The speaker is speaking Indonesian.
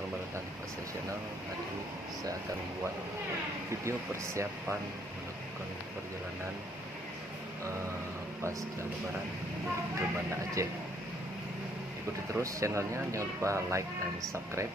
selamat datang di Pasar Channel. Hari ini saya akan membuat video persiapan melakukan perjalanan pasca Lebaran ke Banda Aceh. Ikuti terus channelnya, jangan lupa like dan subscribe.